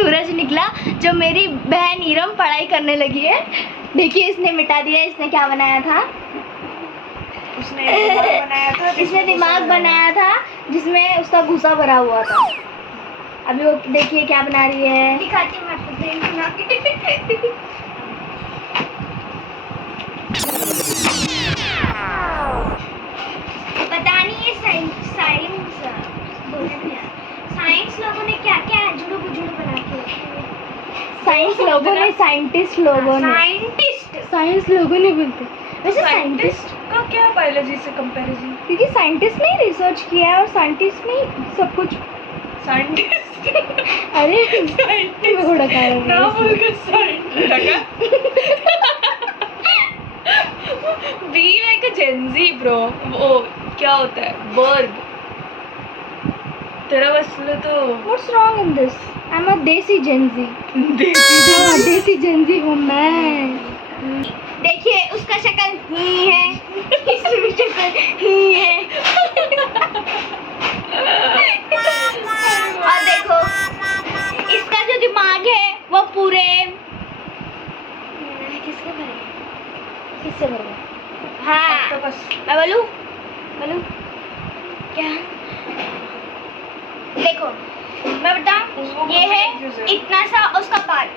सूरज निकला जो मेरी बहन इरम पढ़ाई करने लगी है। देखिए इसने मिटा दिया। इसने क्या बनाया था? उसने दिमाग बनाया था। इसने दिमाग बनाया था जिसमें उसका भूसा भरा हुआ था। अभी वो देखिए क्या बना रही है। दिखाती हूँ मैं आपको ब्रेन बना के। पता नहीं ये साइंस लोगों ने क्या क्या जुड़ू बुजुड़ू बना के रखे हैं। साइंस लोगों ने, साइंटिस्ट लोगों ने, साइंस लोगों ने बोलते। वैसे साइंटिस्ट का क्या बायोलॉजी से कंपैरिजन? क्योंकि साइंटिस्ट ने रिसर्च किया है और साइंटिस्ट ने सब कुछ। साइंटिस्ट अरे साइंटिस्ट घोड़ा का ना बोलकर scientist be like a Gen Z bro. वो क्या होता है? वर्ब। तेरा वसले तो what's wrong in this? I am a देसी जेंजी। देसी देसी जेंजी हूँ मैं। देखिए उसका शक्ल ही है, इसकी भी शक्ल ही है। और देखो इसका जो दिमाग है वो पूरे किसके भरे? किससे भरे? हाँ तो बस मैं बोलूं क्या? देखो मैं बताऊं, ये है इतना सा उसका बाल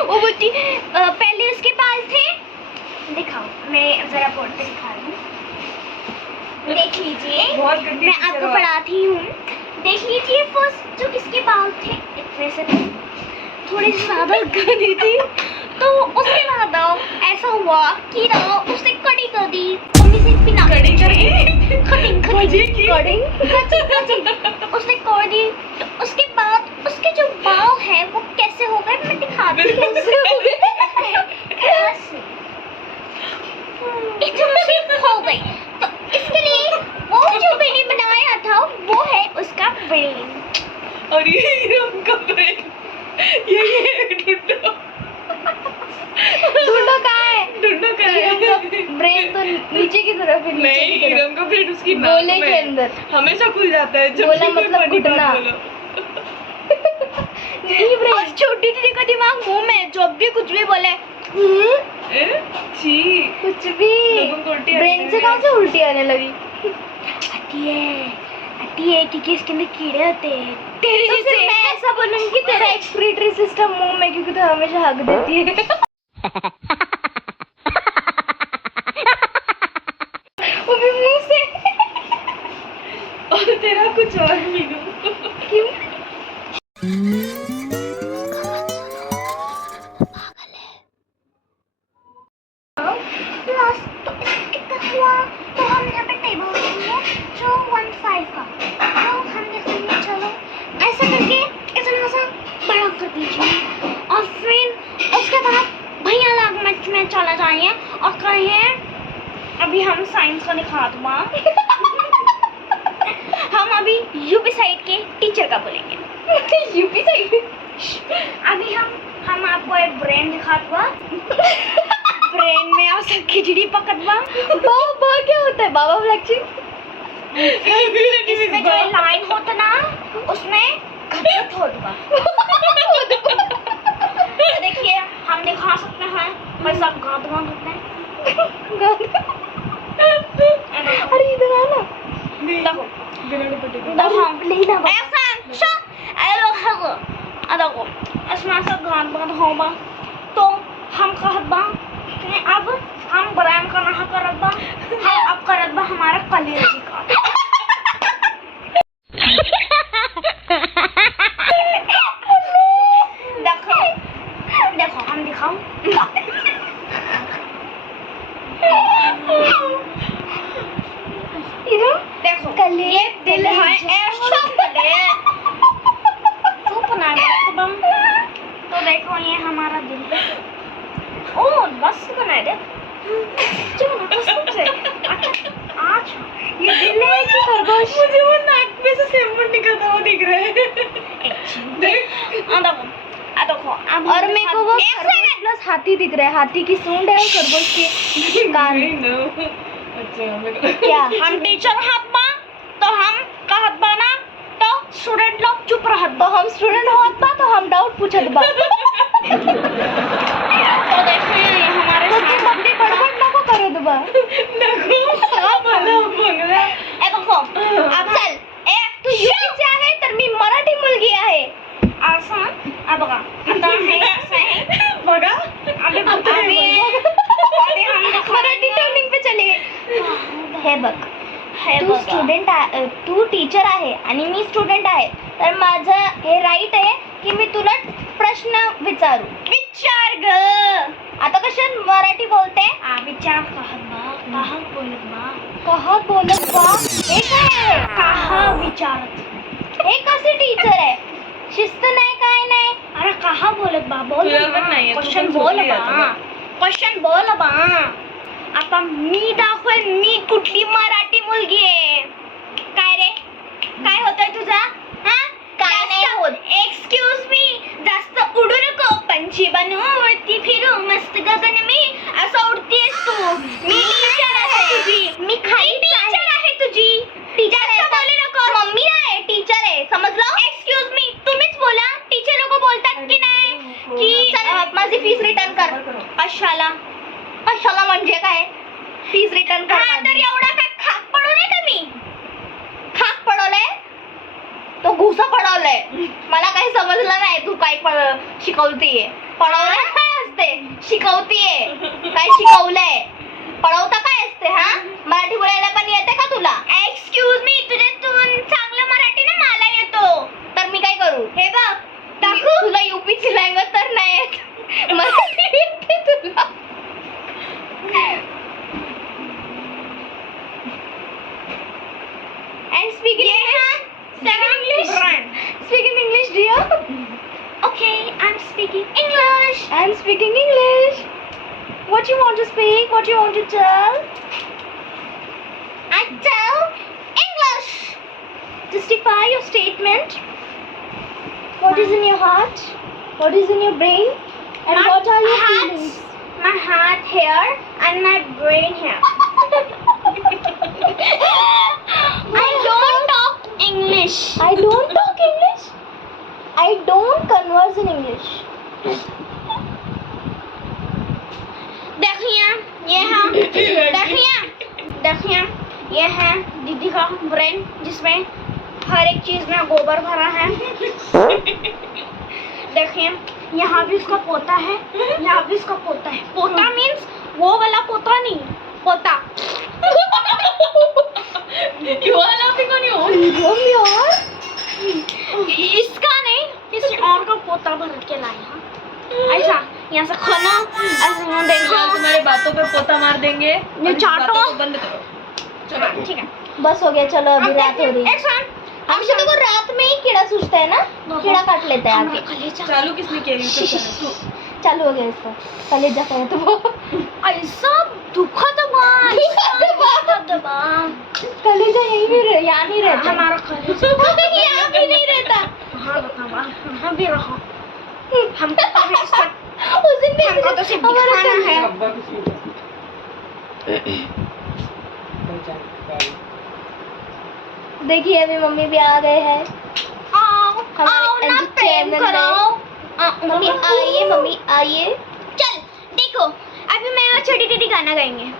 वो बोलती पहले उसके बाल थे। दिखाओ, मैं जरा बोर्ड पे दिखा रही हूँ। देख लीजिए, बहुत गंदी मैं picture आपको है। पढ़ाती हूँ। देख लीजिए फर्स्ट जो इसके बाल थे इतने से थे, थोड़ी ज्यादा गंदी थी। तो उसके बाद ऐसा हुआ कि ना उसने कटिंग कर दी। मम्मी से बिना कटिंग करके उसने कर दी। तो उसके बाद उसके जो बाल है वो कैसे हो गए मैं दिखाती हूँ। कैसे हो गए? कैसे? इतनी सी हो गई। तो इसके लिए वो जो मैंने बनाया था वो है उसका ब्रेन। और ये उनका ब्रेन, ये ढूंढो ढूंढो कहाँ है? ढूंढो कहाँ है? ब्रेन तो नीचे की तरफ है। नीचे नहीं, की तरफ इरम का ब्रेन उसकी नाक गोले में के अंदर हमेशा खुल जाता है जब गोला भी कोई मतलब funny बात घुटना। बोलो। नहीं ब्रेन। और छोटी दीदी का दिमाग मुंह में, जब भी कुछ भी बोले छी, कुछ भी। लोगों को उल्टी ब्रेन आने से लगी। कहाँ से उल्टी आने लगी? आती है क्योंकि इसके अंदर कीड़े होते हैं। तेरे तो जैसे मैं ऐसा बोलूंगी तेरा एक्सक्रीटरी सिस्टम मुंह में, क्योंकि तो हमेशा हक देती है। वो भी मुंह से। और तेरा कुछ और मीनू। क्यों? तो हम यहाँ पे टेबल लेंगे जो 1.5 का। तो हम देखेंगे, चलो ऐसा करके इतना सा बड़ा कर दीजिए। और फिर उसके बाद भैया लाग मैच में चला जाइए और कहिए अभी हम साइंस को दिखा दूँगा। हम अभी यूपी साइड के टीचर का बोलेंगे। यूपी साइड अभी हम आपको एक ब्रेन दिखा दूँगा। ब्रेन में और सब खिचड़ी पकड़वा। बाबा क्या होता है? बाबा फ्लैक्चिंग। इसमें जो लाइन होता ना उसमें घटत हो दूँगा। देखिए हम दिखा सकते हैं भाई साहब गाँव होते हैं। अरे इधर आना। देखो देखो इसमें से गाँव बंद होगा तो हम कहत बा अब हम ब्रेन का ना करत बा, अब करत बा हमारा कलेजी का। देखो हम दिखाऊं। देखो ये दिल है ऐसा चुप ना एकदम। तो देखो ये हमारा दिल है। ओ बस बनाए दे। चलो कसम से। अच्छा ये दिल है कि खरगोश? मुझे वो नाक में से सेम्बर निकलता हुआ दिख रहा है। देख देखो अब और मेरे को वो खरगोश प्लस हाथी दिख रहा है। हाथी की सूंड है और खरगोश की कान। अच्छा मेरे क्या हम टीचर हाथ बा तो हम कहत बा ना तो स्टूडेंट लोग चुप रहत तो हम स्टूडेंट होत बा तो हम डाउट पूछत बा तो देखिए हमारे तो तुम अपनी बड़बड़ नको करत बा ए बघो अब चल ए तू यूपीची आहे तर मी मराठी मुलगी आहे असं बघा आता हे असं आहे बघा अभी हम मराठी टर्निंग पे चले गए हे बघ तू बघा. स्टुडंट तू टीचर आहे आणि मी स्टुडंट आहे तर माझं हे राईट आहे की मी तुला प्रश्न विचारू विचार ग आता कशा मराठी बोलते विचार कहत बोलत बा कहत बोलत बा हे काय आहे? कहा विचार हे कसे टीचर आहे शिस्त नाही काय नाही अरे कहा बोलत बा बोल तुला पण नाहीये, तू क्वेश्चन पण बोल चुकली बा आता. क्वेश्चन बोल बा आता मी दाखवेन मी कुठली मराठी मुलगी आहे काय रे काय होतंय तुझा हा काय नाही होत. एक्सक्यूज मी जास्त उडू नको पंछी बनू उडती फिरू मस्त गगन मी असं उडतीयस तू मी टीचर आहे तुझी मी खाली टीचर आहे तुझी टीचर आहे जास्त बोलू नको मम्मी आहे टीचर आहे समजलं एक्सक्यूज मी तुम्हीच बोला टीचर लोक बोलतात की नाही की चल माझी फीस रिटर्न कर कशाला कशाला म्हणजे काय फीस रिटर्न कर हा माझी. तर एवढा काय खाक पडू नये का मी खाक पडवलंय तो घुसा पडवलंय मला काही समजलं नाही तू काय शिकवतीये पडवलंय काय असते शिकवतीये काय शिकवलंय पडवता काय असते हा मराठी बोलायला पण येते का तुला एक्सक्यूज मी तुझ्यातून चांगलं मराठी ना मला येतो तर मी काय करू हे बघ दाखवू तुला यूपीची लँग्वेज तर नाही येत मराठी येते तुला and speak in English. Speak in English, dear. Okay, I'm speaking English. I'm speaking English. What you want to speak? What you want to tell? I tell English. Justify your statement. What is in your heart? What is in your brain? And My what are your heart- feelings? My heart here and my brain here. I don't talk English. I don't talk English. I don't converse in English. देखिए ये है देखिए ये है दीदी का brain जिसमें हर एक चीज में गोबर भरा है देखिए यहाँ भी उसका पोता है यहाँ भी उसका पोता है पोता मीन्स वो वाला पोता नहीं पोता You are laughing on your own. इसका नहीं किसी और का पोता भर के लाए हैं ऐसा यहाँ से खाना ऐसे मुंह देखो कल तुम्हारी बातों पे पोता मार देंगे और इस चाटो। बातों को बंद करो चलो ठीक है बस हो गया चलो अभी अब रात हो रही देखिए, है एक सेकंड हमसे तो रात में ही कीड़ा सूझता है ना कीड़ा काट लेता है आके चालू किसने किया YouTube चैनल? चालू हो गया इसका कलेजा का है तो वो ऐसा दुखद बा कलेजा यहीं भी यहाँ नहीं रहता हमारा कलेजा यहाँ भी नहीं रहता हाँ भी रहो हमको कभी इसका उस दिन भी हमको तो सिर्फ हमारा दिखाना है देखिए अभी मम्मी भी आ गए हैं आओ हमारे ना प्रेम entertainment करो मम्मी आइए मम्मी आइए चल देखो अभी मैं और छोटी दीदी गाना गाएंगे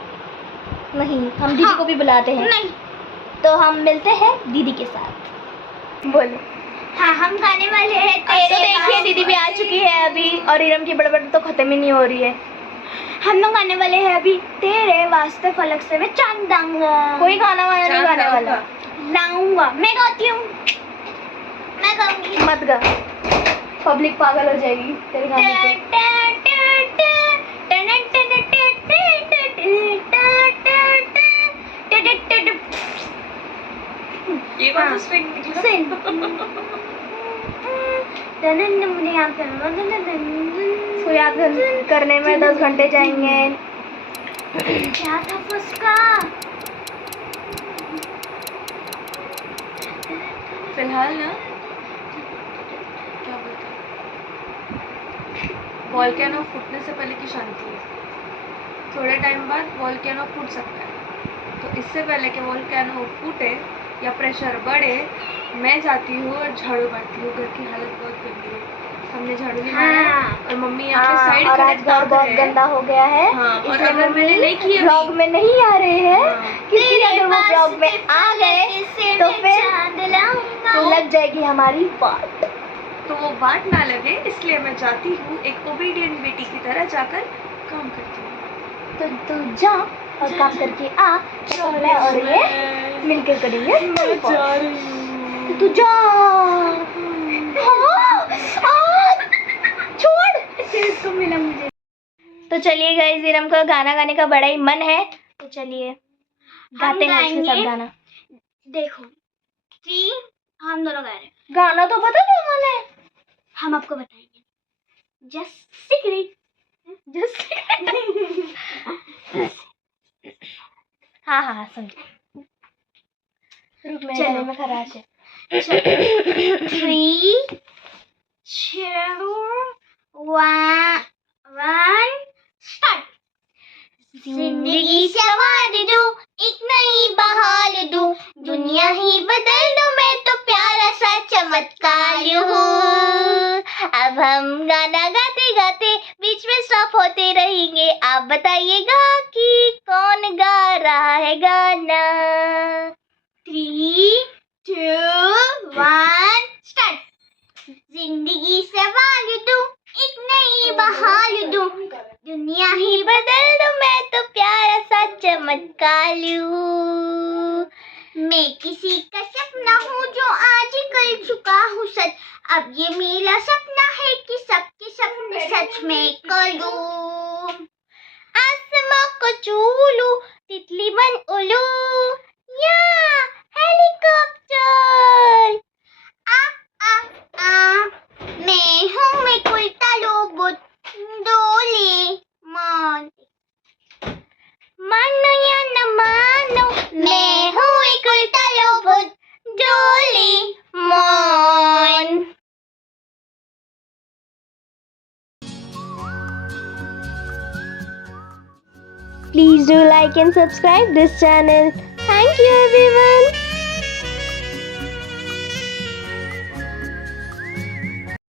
नहीं हम दीदी हाँ। को भी बुलाते हैं नहीं तो हम मिलते हैं दीदी के साथ बोलो हाँ हम गाने वाले हैं तो देखिए गाँव। दीदी भी आ चुकी है अभी और इरम की बड़बड़ तो खत्म ही नहीं हो रही है हम लोग गाने वाले हैं अभी तेरे वास्ते फलक से मैं चांद दाऊंगा कोई गाना वाना नहीं गाने वाला लाऊंगा मैं गाती हूँ मैं गाऊंगी मत गा पब्लिक पागल हो जाएगी तेरे गाने पे ये कौन सा string निकला? इसको याद करने में 10 घंटे जाएंगे क्या था उसका फिलहाल ना क्या बोलते वॉल्केनो फूटने से पहले की शांति है थोड़े टाइम बाद वॉल्केनो फूट सकता है तो इससे पहले कि वॉल्केनो फूटे या प्रेशर बढ़े, मैं जाती हूँ और झाड़ू मारती हूँ। घर की हालत बहुत गंदी है, हमने झाड़ू नहीं मारा है और मम्मी यहाँ पे साइड और आज घर बहुत गंदा हो गया है, और इसलिए अगर मैंने नहीं किया ब्लॉग में नहीं आ रहे हैं, हाँ। क्योंकि अगर वो ब्लॉग में आ गए तो फिर लग जाएगी हमारी बात। तो वो बात ना लगे, इसलिए मैं चाहती हूँ एक ओबीडियंट बेटी की तरह जाकर काम करती हूँ। तो तू जा और काम करके आ, तो मैं और ये मिलकर करेंगे time pass। तो तू जा। छोड़ इसको, मिला मुझे। तो चलिए गाइस, इरम का गाना गाने का बड़ा ही मन है, तो चलिए गाते हैं इसके साथ गाना। देखो हम दोनों गा रहे हैं, गाना तो पता क्या गाना है? हम आपको बताएंगे। Just secret. हाँ हाँ समझे। रुक, मेरे चलो। गले में खराश है। 3, 2, 1 स्टार्ट। जिंदगी संवार दूं, एक नई बहार दूं, दुनिया ही बदल दूं, मैं तो प्यारा सा चमत्कार हूँ। अब हम गाना गाते गाते बीच में स्टॉप होते रहेंगे। आप बताइएगा कि कौन गा रहा है गाना। 3, 2, 1 स्टार्ट। जिंदगी संवार दूं, एक नई बहार दूं, दुनिया ही बदल दो, मैं तो प्यारा सा चमत्कार हूँ। मैं किसी का सपना हूँ जो आज कर चुका हूँ सच। अब ये मेरा सपना है कि सबके सपने सच में करूँ। आसमां को छू लूं, तितली बन उड़ूं, या हेलीकॉप्टर। मैं हूँ मैं उल्टा रोबोट, डोले मान। मानो या न मानो, मैं हूँ एक उल्टा रोबोट, डोले मान। Please do like and subscribe this channel. Thank you everyone.